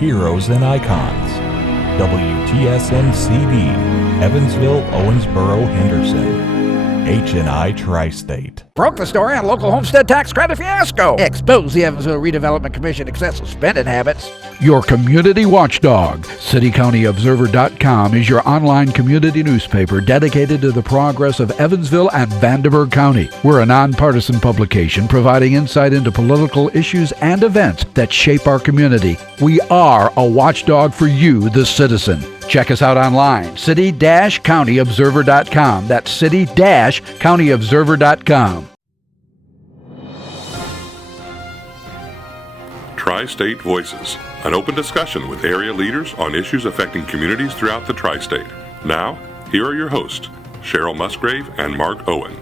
Heroes and Icons. WTSN-CD, Evansville, Owensboro, Henderson. H&I Tri-State. Broke the story on local homestead tax credit fiasco. Expose the Evansville Redevelopment Commission excessive spending habits. Your community watchdog. CityCountyObserver.com is your online community newspaper dedicated to the progress of Evansville and Vanderburgh County. We're a nonpartisan publication providing insight into political issues and events that shape our community. We are a watchdog for you, the citizen. Check us out online, city-countyobserver.com. That's city-countyobserver.com. Tri-State Voices, an open discussion with area leaders on issues affecting communities throughout the Tri-State. Now, here are your hosts, Cheryl Musgrave and Mark Owen.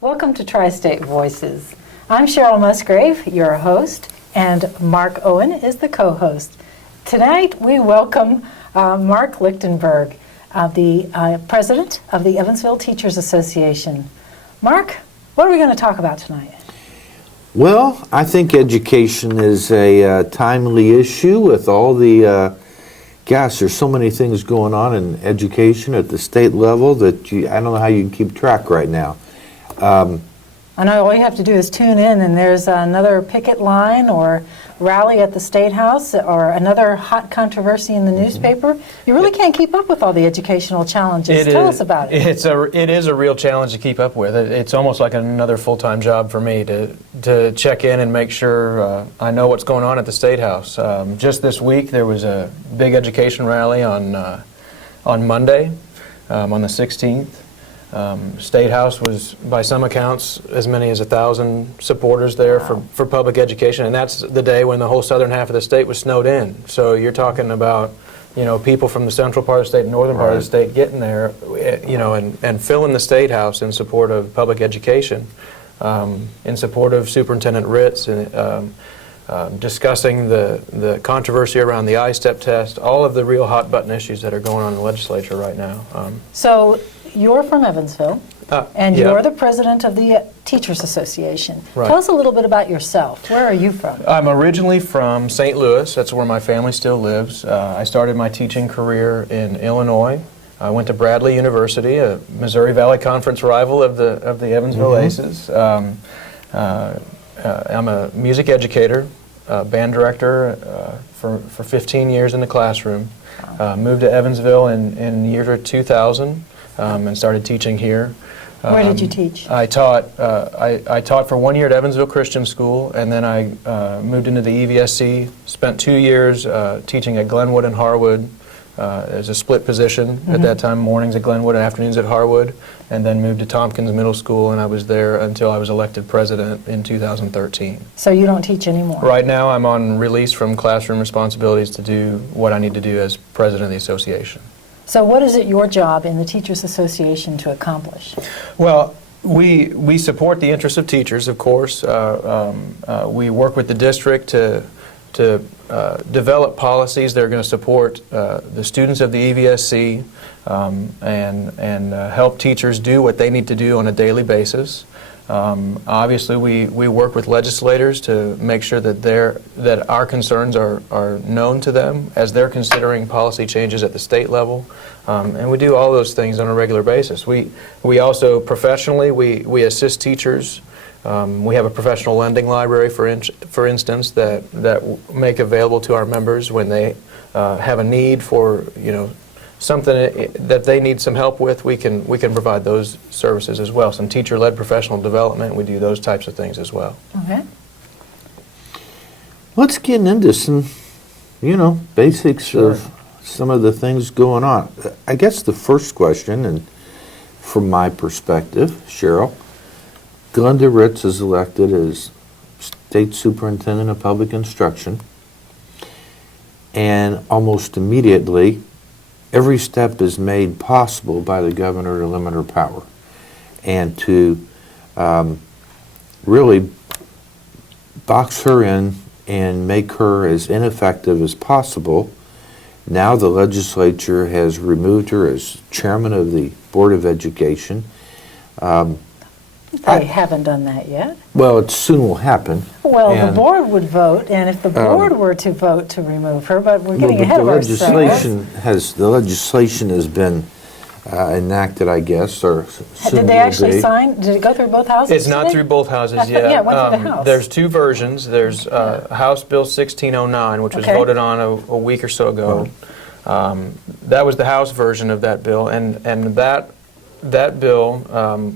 Welcome to Tri-State Voices. I'm Cheryl Musgrave, your host, and Mark Owen is the co-host. Tonight we welcome Mark Lichtenberg, the president of the Evansville Teachers Association. Mark, what are we going to talk about tonight? Well, I think education is a timely issue with all the, there's so many things going on in education at the state level that I don't know how you can keep track right now. I know all you have to do is tune in and there's another picket line or rally at the State House or another hot controversy in the newspaper. You really can't keep up with all the educational challenges. Tell us about it. It is a real challenge to keep up with. It's almost like another full-time job for me to check in and make sure I know what's going on at the State House. Just this week there was a big education rally on Monday, on the 16th. State House was, by some accounts, as many as 1,000 supporters there for public education, and that's the day when the whole southern half of the state was snowed in. So you're talking about, people from the central part of the state and northern part of the state getting there, and filling the State House in support of public education, in support of Superintendent Ritz, and discussing the controversy around the I-STEP test, all of the real hot-button issues that are going on in the legislature right now. So you're from Evansville, and you're the president of the Teachers Association. Right. Tell us a little bit about yourself. Where are you from? I'm originally from St. Louis. That's where my family still lives. I started my teaching career in Illinois. I went to Bradley University, a Missouri Valley Conference rival of the Evansville Aces. I'm a music educator, band director for 15 years in the classroom. Moved to Evansville in the year 2000. And started teaching here. Where did you teach? I taught for 1 year at Evansville Christian School, and then I moved into the EVSC, spent 2 years teaching at Glenwood and Harwood as a split position at that time, mornings at Glenwood and afternoons at Harwood, and then moved to Tompkins Middle School, and I was there until I was elected president in 2013. So you don't teach anymore? Right now I'm on release from classroom responsibilities to do what I need to do as president of the association. So what is it your job in the Teachers Association to accomplish? Well, we support the interests of teachers, of course. We work with the district to develop policies that are going to support the students of the EVSC and help teachers do what they need to do on a daily basis. Obviously, we work with legislators to make sure that our concerns are known to them as they're considering policy changes at the state level, and we do all those things on a regular basis. We also professionally we assist teachers. We have a professional lending library, for instance, that make available to our members when they have a need for something that they need some help with. We can provide those services as well. Some teacher-led professional development, we do those types of things as well. Okay. Let's get into some, basics of some of the things going on. I guess the first question, and from my perspective, Cheryl, Glenda Ritz is elected as State Superintendent of Public Instruction, and almost immediately every step is made possible by the governor to limit her power and to really box her in and make her as ineffective as possible. Now the legislature has removed her as chairman of the Board of Education. They haven't done that yet. Well, it soon will happen. Well, the And- board would vote, and if the board were to vote to remove her, but we're getting Well, but ahead of ourselves. the legislation has been enacted, I guess, or soon Did they will actually be. sign? Did it go through both houses? It's not today? through both houses I thought- yet. yeah, it went through the House. There's two versions. There's House Bill 1609, which was Okay. voted on a week or so ago. That was the House version of that bill, and that bill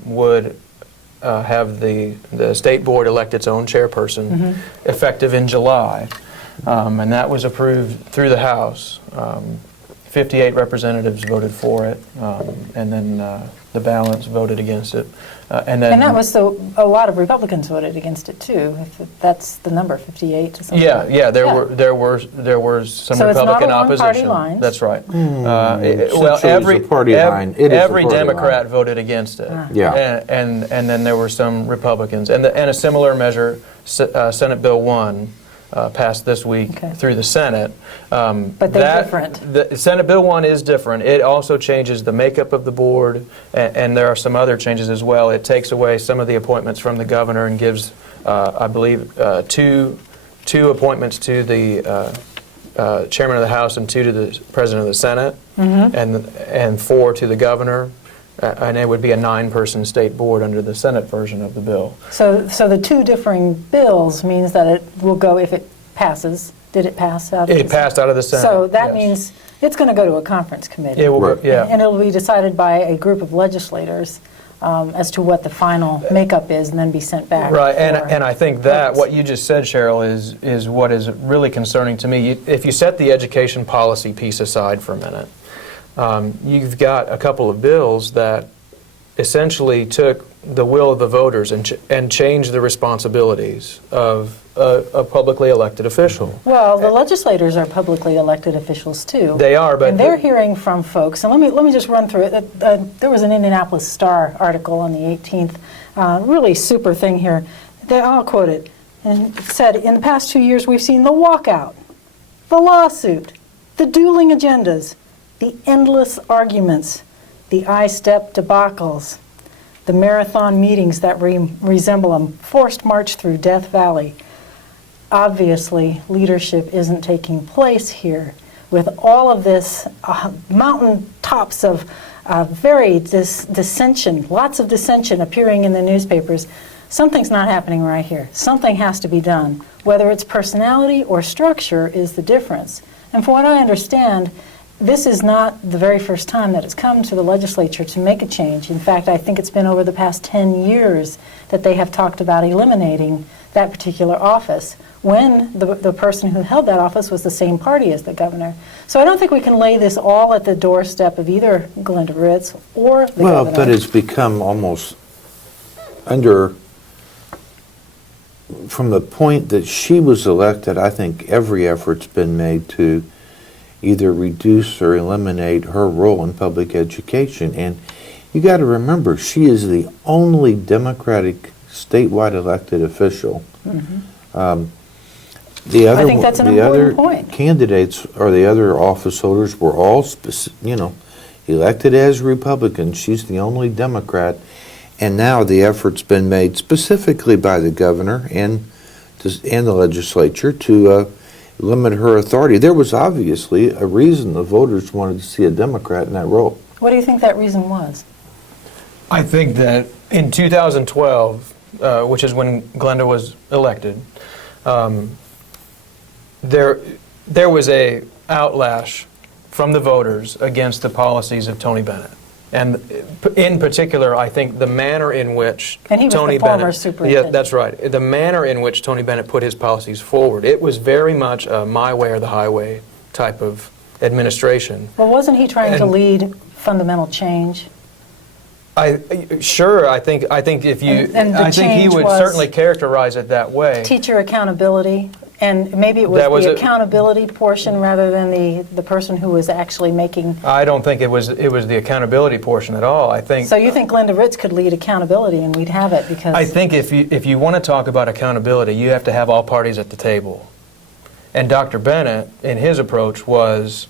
would have the state board elect its own chairperson effective in July, and that was approved through the House. 58 representatives voted for it, and then the balance voted against it. And that was a lot of Republicans voted against it too. If that's the number, 58 to something. Yeah, there were some So it's not Republican along party opposition. lines? That's right. Essentially, it's a party line. It is a every party Democrat line. voted against it. Yeah. And then there were some Republicans, and a similar measure, Senate Bill 1. Passed this week Okay. through the Senate. But they're different. The Senate Bill 1 is different. It also changes the makeup of the board, and there are some other changes as well. It takes away some of the appointments from the governor and gives, I believe, two appointments to the chairman of the House and 2 to the president of the Senate, and 4 to the governor. And it would be a 9-person state board under the Senate version of the bill. So the two differing bills means that it will go, if it passes, did it pass out of the It passed out of the Senate. So that yes. means it's going to go to a conference committee. It will, Right. yeah. And it'll be decided by a group of legislators as to what the final makeup is, and then be sent back. Right, and for I think that, votes. what you just said, Cheryl, is what is really concerning to me. If you set the education policy piece aside for a minute, you've got a couple of bills that essentially took the will of the voters and changed the responsibilities of a publicly elected official. Well, the legislators are publicly elected officials too. They are, but and they're hearing from folks. And let me just run through it. There was an Indianapolis Star article on the 18th, really super thing here. I'll quote it. And it said, "In the past 2 years, we've seen the walkout, the lawsuit, the dueling agendas, the endless arguments, the I-step debacles, the marathon meetings that resemble a forced march through Death Valley. Obviously, leadership isn't taking place here. With all of this mountain tops of very dissension, lots of dissension appearing in the newspapers, something's not happening right here. Something has to be done. Whether it's personality or structure is the difference. And from what I understand, this is not the very first time that it's come to the legislature to make a change. In fact, I think it's been over the past 10 years that they have talked about eliminating that particular office when the person who held that office was the same party as the governor. So I don't think we can lay this all at the doorstep of either Glenda Ritz or the Well, governor. but it's become almost from the point that she was elected, I think every effort's been made to either reduce or eliminate her role in public education. And you got to remember, she is the only Democratic statewide elected official. The other, I think that's an important point. candidates or the other office holders were all, elected as Republicans. She's the only Democrat. And now the effort's been made specifically by the governor and the legislature to limit her authority. There was obviously a reason the voters wanted to see a Democrat in that role. What do you think that reason was? I think that in 2012, which is when Glenda was elected, there was a outlash from the voters against the policies of Tony Bennett. And in particular, I think the manner in which And he was Tony the former Bennett, superintendent. yeah, that's right. The manner in which Tony Bennett put his policies forward, it was very much a my way or the highway type of administration. Well, wasn't he trying to And- lead fundamental change? I think if you, And the I think he change would was- certainly characterize it that way. Teacher accountability, and maybe it was That was the it. accountability portion rather than the person who was actually making. I don't think it was the accountability portion at all. I think So you think Glenda Ritz could lead accountability and we'd have it because. I think if you want to talk about accountability, you have to have all parties at the table. And Dr. Bennett, in his approach, was,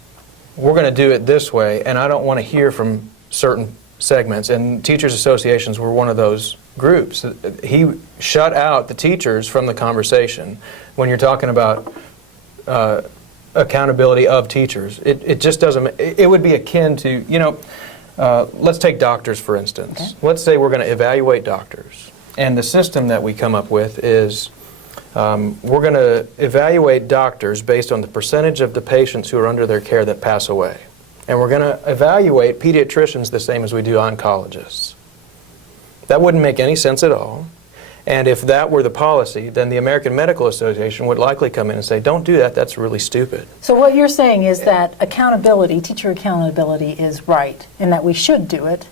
we're going to do it this way, and I don't want to hear from certain segments. And teachers' associations were one of those groups. He shut out the teachers from the conversation when you're talking about accountability of teachers. It just doesn't, it would be akin to, let's take doctors for instance. Okay. Let's say we're going to evaluate doctors. And the system that we come up with is we're going to evaluate doctors based on the percentage of the patients who are under their care that pass away. And we're going to evaluate pediatricians the same as we do oncologists. That wouldn't make any sense at all. And if that were the policy, then the American Medical Association would likely come in and say, don't do that, that's really stupid. So what you're saying is that accountability, teacher accountability is right, and that we should do it,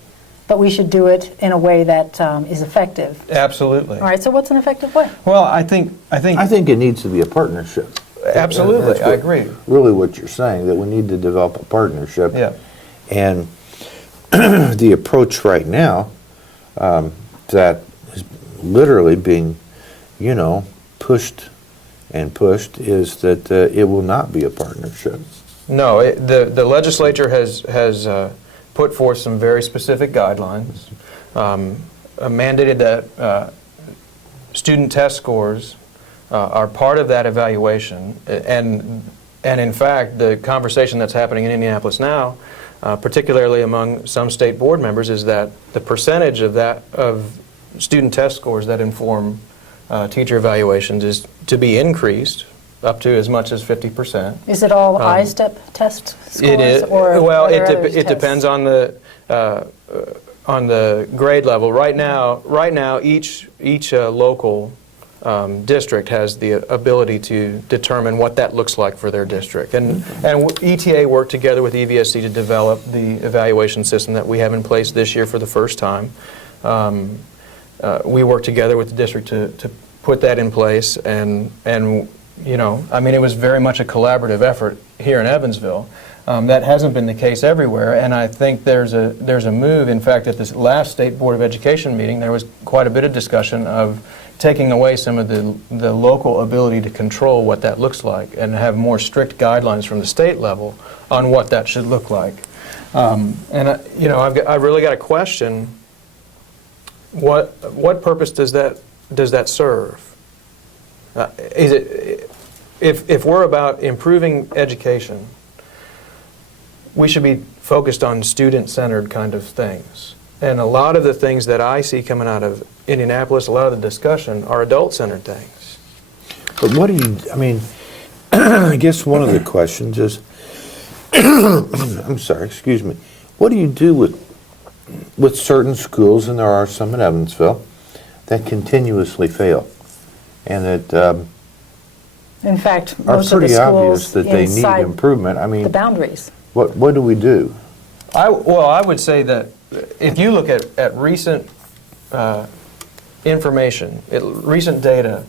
but we should do it in a way that is effective. Absolutely. All right, so what's an effective way? Well, I think it needs to be a partnership. Absolutely, That's I agree. Really what you're saying, that we need to develop a partnership. Yeah. And the approach right now that is literally being, pushed and pushed is that it will not be a partnership. No, the legislature has put forth some very specific guidelines, mandated that student test scores are part of that evaluation, and in fact, the conversation that's happening in Indianapolis now, particularly among some state board members, is that the percentage of student test scores that inform teacher evaluations is to be increased up to as much as 50%. Is it all I-STEP test scores? It is. Or Well, are there other it tests? depends on the grade level. Right now, each local district has the ability to determine what that looks like for their district. And ETA worked together with EVSC to develop the evaluation system that we have in place this year for the first time. We worked together with the district to put that in place, and it was very much a collaborative effort here in Evansville. That hasn't been the case everywhere, and I think there's a move. In fact, at this last State Board of Education meeting, there was quite a bit of discussion of taking away some of the local ability to control what that looks like and have more strict guidelines from the state level on what that should look like. I've really got a question. What purpose does that serve? Is it if we're about improving education, we should be focused on student-centered kind of things. And a lot of the things that I see coming out of Indianapolis, a lot of the discussion, are adult-centered things. But what do you, I guess one of the questions is, I'm sorry, excuse me, what do you do with certain schools, and there are some in Evansville, that continuously fail? And that In fact, are most of the pretty obvious schools that they need inside improvement. the boundaries. What do we do? I would say that if you look at recent information, recent data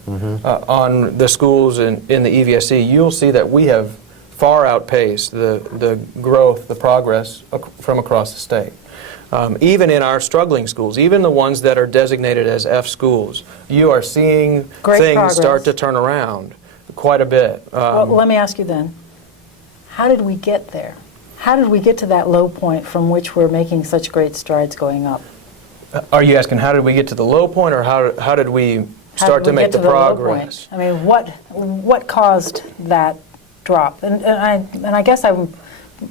on the schools in the EVSC, you'll see that we have far outpaced the growth, the progress from across the state. Even in our struggling schools, even the ones that are designated as F schools, you are seeing Great things progress. start to turn around quite a bit. Well, let me ask you then, how did we get there? How did we get to that low point from which we're making such great strides going up? Are you asking how did we get to the low point, or how did we start to make the progress? I mean, what caused that drop? And I guess I'm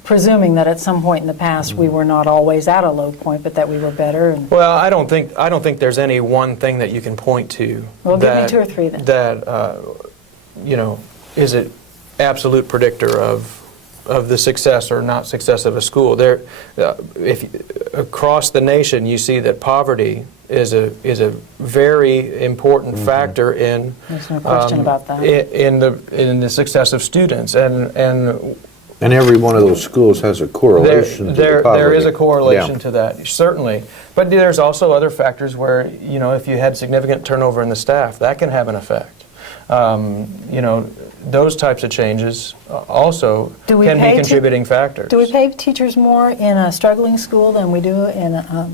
presuming that at some point in the past we were not always at a low point, but that we were better. Well, I don't think there's any one thing that you can point to. Well, give me two or three then. That is an absolute predictor of the success or not success of a school. Across the nation, you see that poverty is a very important factor in There's no question about that. in the success of students, and every one of those schools has a correlation to the poverty. There is a correlation Yeah. to that, certainly. But there's also other factors where, if you had significant turnover in the staff, that can have an effect. Those types of changes also can be contributing factors. Do we pay teachers more in a struggling school than we do in a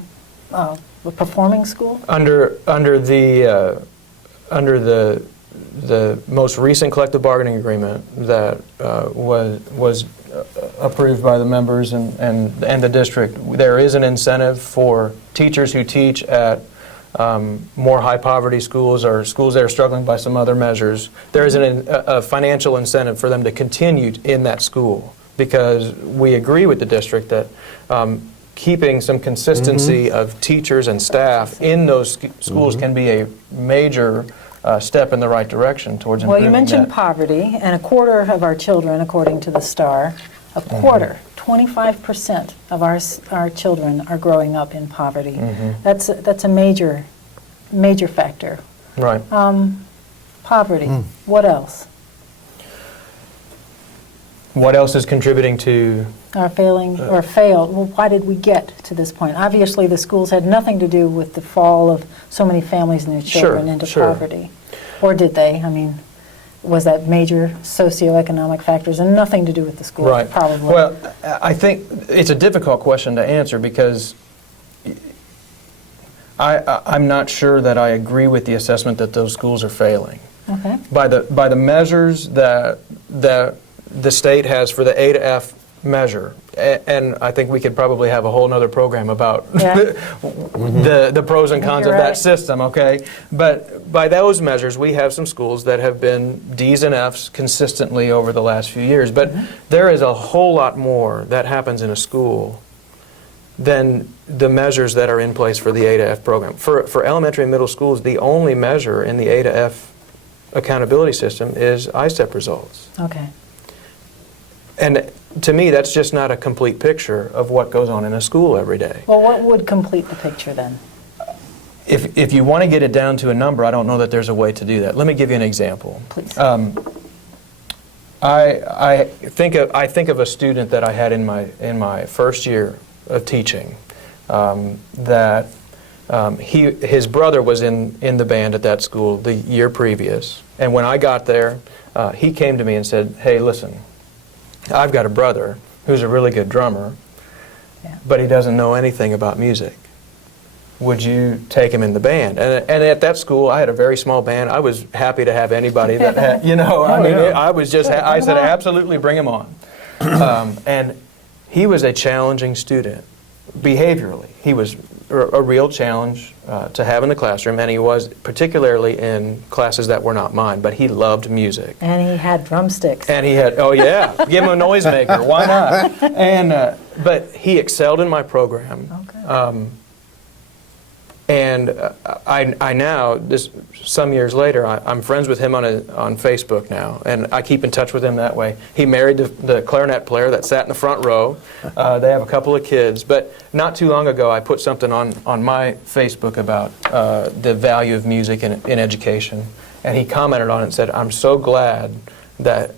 performing school? Under the most recent collective bargaining agreement that was approved by the members and the district, there is an incentive for teachers who teach at more high poverty schools or schools that are struggling by some other measures, there is a financial incentive for them to continue in that school, because we agree with the district that keeping some consistency of teachers and staff in those schools can be a major step in the right direction towards Well, improving you mentioned that. poverty, and a quarter of our children, according to the Star, a quarter, 25% of our children are growing up in poverty. That's a major factor. Right. Poverty. What else? What else is contributing to? Our failing or failed. Well, why did we get to this point? Obviously, the schools had nothing to do with the fall of so many families and their children into poverty. Or did they? I mean, was that major socioeconomic factors and nothing to do with the school? Right. Probably. Well, I think it's a difficult question to answer, because I'm not sure that I agree with the assessment that those schools are failing. Okay. By the measures that the state has for the A to F measure, and I think we could probably have a whole other program about the pros and cons of that system, okay? But by those measures, we have some schools that have been D's and F's consistently over the last few years. But there is a whole lot more that happens in a school than the measures that are in place for the A to F program. For elementary and middle schools, the only measure in the A to F accountability system is ISTEP results. Okay. And to me, that's just not a complete picture of what goes on in a school every day. Well, what would complete the picture then? If you want to get it down to a number, I don't know that there's a way to do that. Let me give you an example. Please. I think of a student that I had in my first year of teaching, that his brother was in the band at that school the year previous, and when I got there, he came to me and said, "Hey, listen, I've got a brother who's a really good drummer, but he doesn't know anything about music. Would you take him in the band?" And at that school, I had a very small band. I was happy to have anybody that had, I said, absolutely, bring him on. And he was a challenging student, behaviorally. He was a real challenge to have in the classroom, and he was particularly in classes that were not mine, but he loved music. And he had drumsticks. And he had, oh yeah, give him a noisemaker, why not? And, but he excelled in my program. Okay. And I now, some years later, I'm friends with him on Facebook now, and I keep in touch with him that way. He married the clarinet player that sat in the front row. They have a couple of kids. But not too long ago, I put something on my Facebook about the value of music in education, and he commented on it and said, "I'm so glad that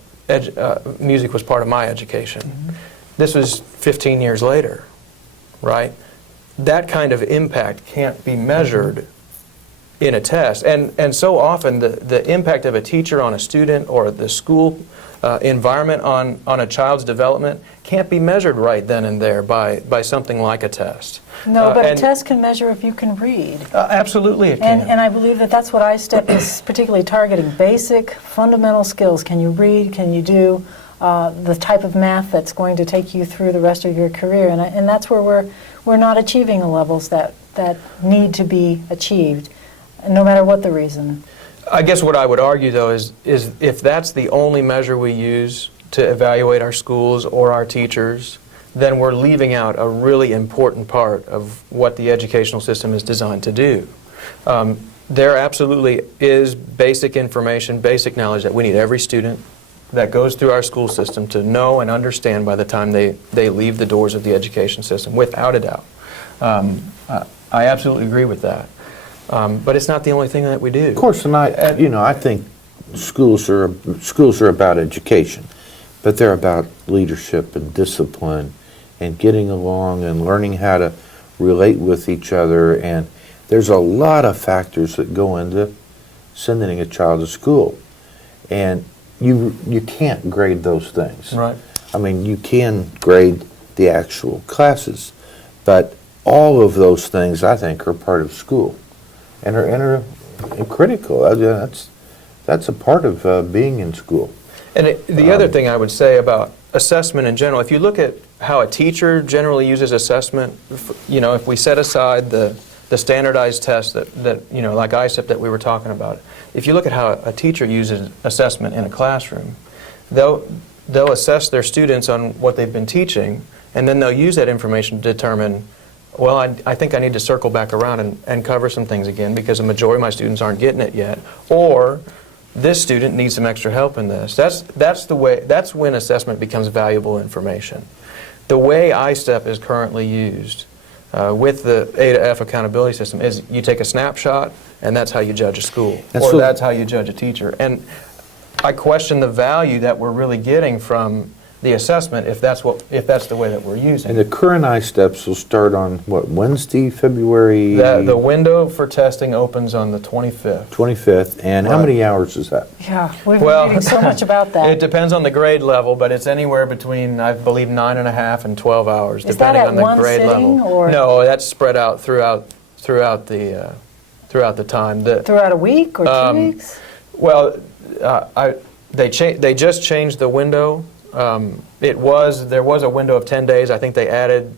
music was part of my education." Mm-hmm. This was 15 years later, right? That kind of impact can't be measured in a test. And so often the impact of a teacher on a student or the school environment on a child's development can't be measured right then and there by something like a test. No, but a test can measure if you can read. Absolutely it can. And I believe that's what ISTEP is particularly targeting. Basic, fundamental skills. Can you read? Can you do the type of math that's going to take you through the rest of your career? And that's where we're not achieving the levels that need to be achieved, no matter what the reason. I guess what I would argue, though, is if that's the only measure we use to evaluate our schools or our teachers, then we're leaving out a really important part of what the educational system is designed to do. There absolutely is basic information, basic knowledge that we need every student that goes through our school system to know and understand by the time they leave the doors of the education system, without a doubt. I absolutely agree with that. But it's not the only thing that we do. Of course, and I think schools are about education, but they're about leadership and discipline and getting along and learning how to relate with each other. And there's a lot of factors that go into sending a child to school. And you can't grade those things. Right. I mean, you can grade the actual classes, but all of those things, I think, are part of school and are critical. That's a part of being in school. And the other thing I would say about assessment in general, if you look at how a teacher generally uses assessment, if we set aside the the standardized tests that like ISEP that we were talking about. If you look at how a teacher uses assessment in a classroom, they'll assess their students on what they've been teaching, and then they'll use that information to determine, well, I think I need to circle back around and cover some things again because the majority of my students aren't getting it yet, or this student needs some extra help in this. That's when assessment becomes valuable information. The way ISTEP is currently used with the A to F accountability system is you take a snapshot and that's how you judge a school, or that's how you judge a teacher. And I question the value that we're really getting from the assessment if that's the way that we're using. And the current ISTEPs will start on what, Wednesday, February? The window for testing opens on the 25th. 25th, and how many hours is that? Yeah, we've been reading so much about that. It depends on the grade level, but it's anywhere between, I believe, 9.5 and 12 hours, Is that depending at on the one grade sitting, level. or- No, that's spread out throughout the time. Throughout a week or 2 weeks? Well, they just changed the window. There was a window of 10 days. I think they added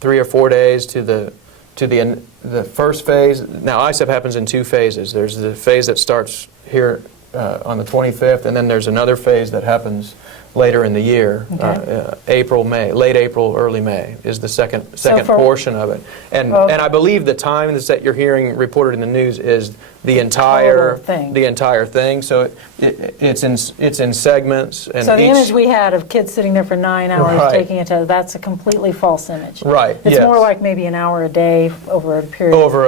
3 or 4 days to the first phase. Now, ISEP happens in 2 phases. There's the phase that starts here on the 25th, and then there's another phase that happens later in the year. Okay. April, May, late April, early May is the second for- portion of it. And I believe the time that you're hearing reported in the news is the entire thing. So it's in segments. And So the each, image we had of kids sitting there for 9 hours Right. taking a test, that's a completely false image. Right, It's yes. more like maybe an hour a day over a period. over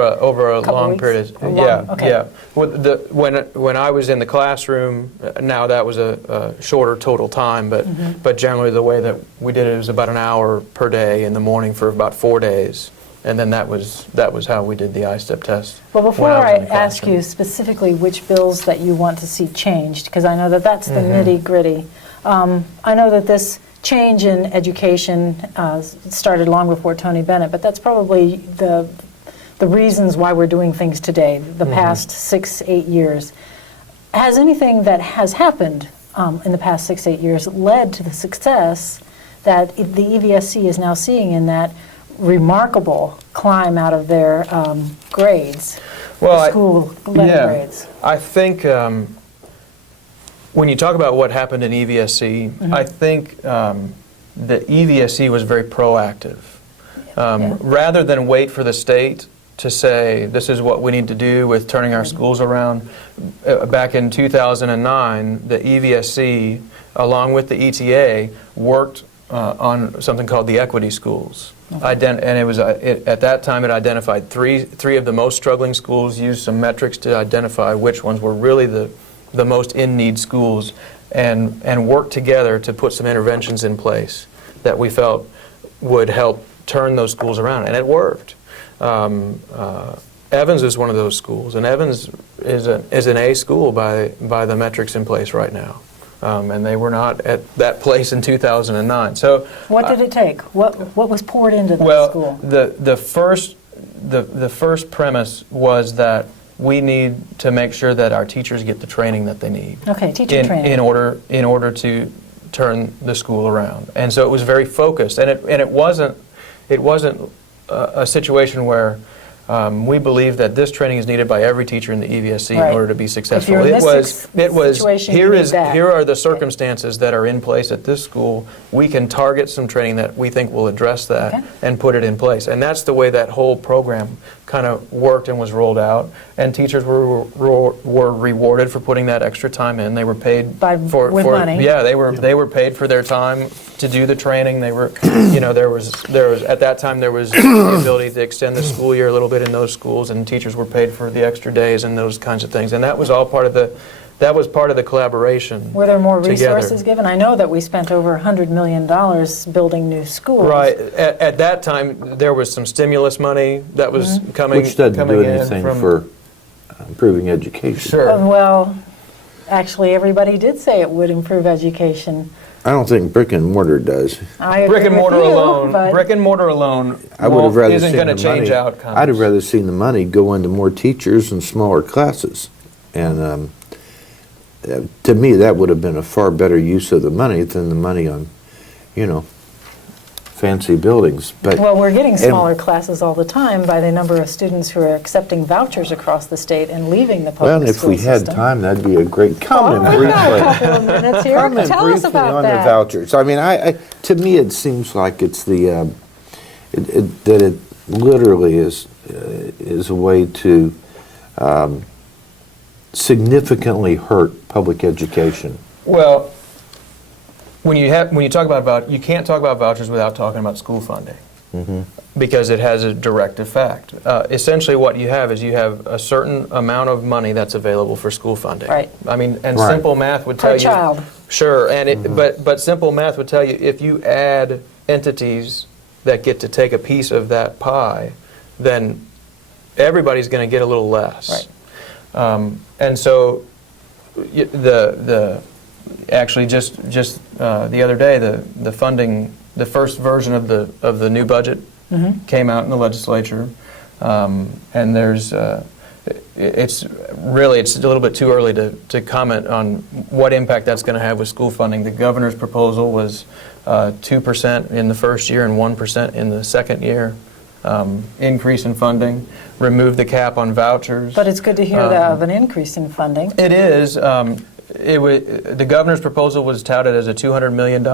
a couple long weeks? period. A long- Yeah, okay. yeah. When I was in the classroom, now that was a shorter total time, but generally the way that we did it was about an hour per day in the morning for about 4 days, and then that was how we did the ISTEP test. Well, before when was I in the ask classroom. you specifically which bills that you want to see changed, because I know that that's the Mm-hmm. nitty-gritty. I know that this change in education started long before Tony Bennett, but that's probably the reasons why we're doing things today, the Mm-hmm. past 6-8 years. Has anything that has happened in the past 6-8 years led to the success that the EVSC is now seeing in that remarkable climb out of their grades, the school level grades? I think when you talk about what happened in EVSC, I think the EVSC was very proactive. Rather than wait for the state to say, this is what we need to do with turning our schools around, back in 2009, the EVSC, along with the ETA, worked on something called the equity schools. And it was at that time it identified three of the most struggling schools, used some metrics to identify which ones were really the most in-need schools, and worked together to put some interventions in place that we felt would help turn those schools around, and it worked. Evans is one of those schools, and Evans is an A school by the metrics in place right now. And they were not at that place in 2009. So, What did it take? What was poured into the school? the first premise was that we need to make sure that our teachers get the training that they need. Okay, teacher training. In order to turn the school around. And so it was very focused, and it wasn't a situation where we believe that this training is needed by every teacher in the EVSC Right. in order to be successful. you're in It this was situation, you need that. here are the circumstances that are in place at this school. We can target some training that we think will address that Okay. and put it in place. And that's the way that whole program kind of worked and was rolled out. And teachers were rewarded for putting that extra time in. They were paid with money. Yeah, they were paid for their time to do the training. They were, there was at that time there was the ability to extend the school year a little bit in those schools, and teachers were paid for the extra days and those kinds of things. And that was all part of the collaboration. Were there more together. resources given? I know that we spent over $100 million building new schools. Right. At that time, there was some stimulus money that was coming. Which doesn't coming do in anything from, for improving education. Sure. Well, actually, everybody did say it would improve education. I don't think brick and mortar does. I agree Brick and with mortar you, alone. but Brick and mortar alone. I would have rather isn't seen going the to change money. outcomes. I'd have rather seen the money go into more teachers and smaller classes, and to me that would have been a far better use of the money than the money on, fancy buildings. But Well, we're getting smaller classes all the time by the number of students who are accepting vouchers across the state and leaving the public well, if school we had system. time, that'd be a great comment. Oh, we got a couple of minutes here. Comment Tell us briefly about on that. the vouchers. I mean, to me, it seems like it's that it literally is a way to significantly hurt public education. Well, when you talk about you can't talk about vouchers without talking about school funding, because it has a direct effect. Essentially, what you have is you have a certain amount of money that's available for school funding. Right. I mean, and Right. simple math would tell Per you. child. Sure, and but simple math would tell you if you add entities that get to take a piece of that pie, then everybody's going to get a little less. Right. And so actually just the other day the funding, the first version of the new budget came out in the legislature, and there's it's a little bit too early to comment on what impact that's going to have with school funding. The governor's proposal was 2% in the first year and 1% in the second year increase in funding, remove the cap on vouchers. But it's good to hear of an increase in funding. It is. The governor's proposal was touted as a $200 million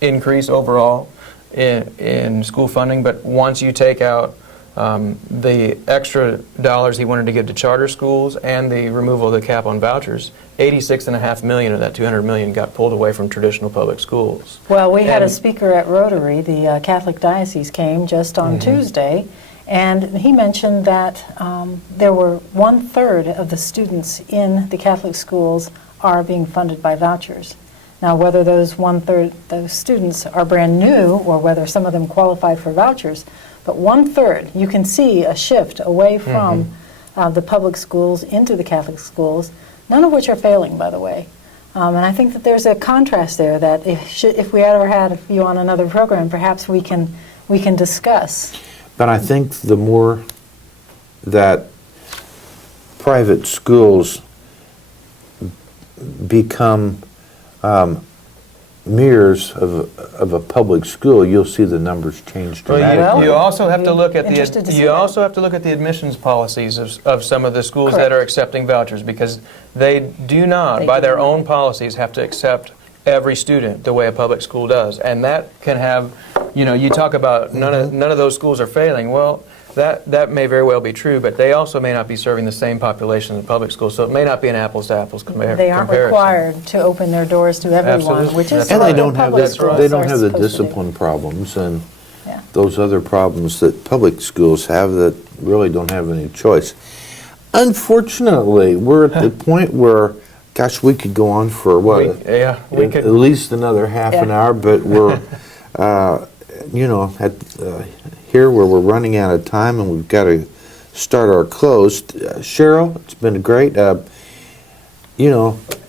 increase overall in school funding, but once you take out the extra dollars he wanted to give to charter schools and the removal of the cap on vouchers, $86.5 million of that $200 million got pulled away from traditional public schools. Well, we had a And- speaker at Rotary, the Catholic Diocese came just on Tuesday, and he mentioned that there were 1/3 of the students in the Catholic schools are being funded by vouchers. Now, whether those 1/3 those students are brand new or whether some of them qualified for vouchers, but 1/3, you can see a shift away from the public schools into the Catholic schools, none of which are failing, by the way. And I think that there's a contrast there that if we ever had you on another program, perhaps we can discuss. But I think the more that private schools become mirrors of a public school, you'll see the numbers change dramatically. Well, you also have to look at Interested to see you that. also have to look at the admissions policies of some of the schools that Correct. are accepting vouchers, because they do not, They by do their not. own policies, have to accept every student the way a public school does, and that can have, you talk about none of those schools are failing. Well, that may very well be true, but they also may not be serving the same population as the public schools, so it may not be an apples to apples comparison. They aren't required to open their doors to everyone, Absolutely. which is That's And what they right. don't have public That's schools right. they don't are have the supposed to do. discipline problems and Yeah. those other problems that public schools have that really don't have any choice. Unfortunately, we're at the point where, gosh, we could go on for what? We at could. least another half an Yeah. hour, but we're, at here where we're running out of time and we've got to start our close. Cheryl, it's been great.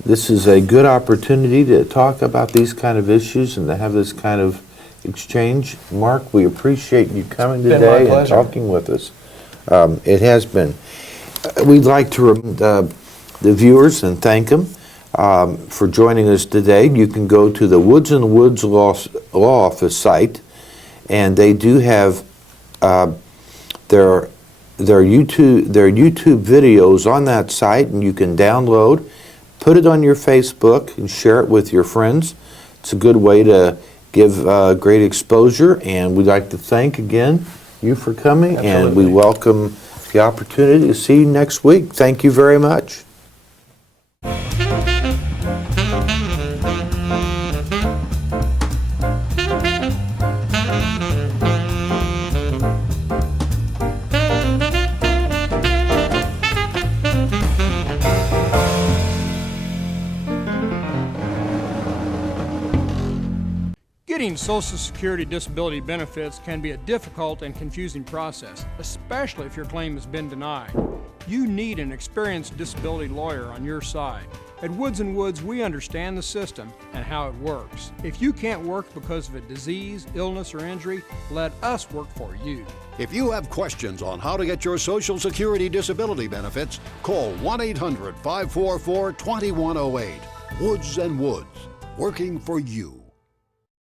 This is a good opportunity to talk about these kind of issues and to have this kind of exchange. Mark, we appreciate you coming Been my today and pleasure. talking with us. It has been. We'd like to remind the viewers and thank them for joining us today. You can go to the Woods&Woods Law Office site, and they do have their YouTube videos on that site, and you can download, put it on your Facebook, and share it with your friends. It's a good way to give great exposure, and we'd like to thank again you for coming, and we Absolutely. welcome the opportunity to see you next week. Thank you very much. Getting Social Security disability benefits can be a difficult and confusing process, especially if your claim has been denied. You need an experienced disability lawyer on your side. At Woods&Woods, we understand the system and how it works. If you can't work because of a disease, illness, or injury, let us work for you. If you have questions on how to get your Social Security disability benefits, call 1-800-544-2108. Woods&Woods, working for you.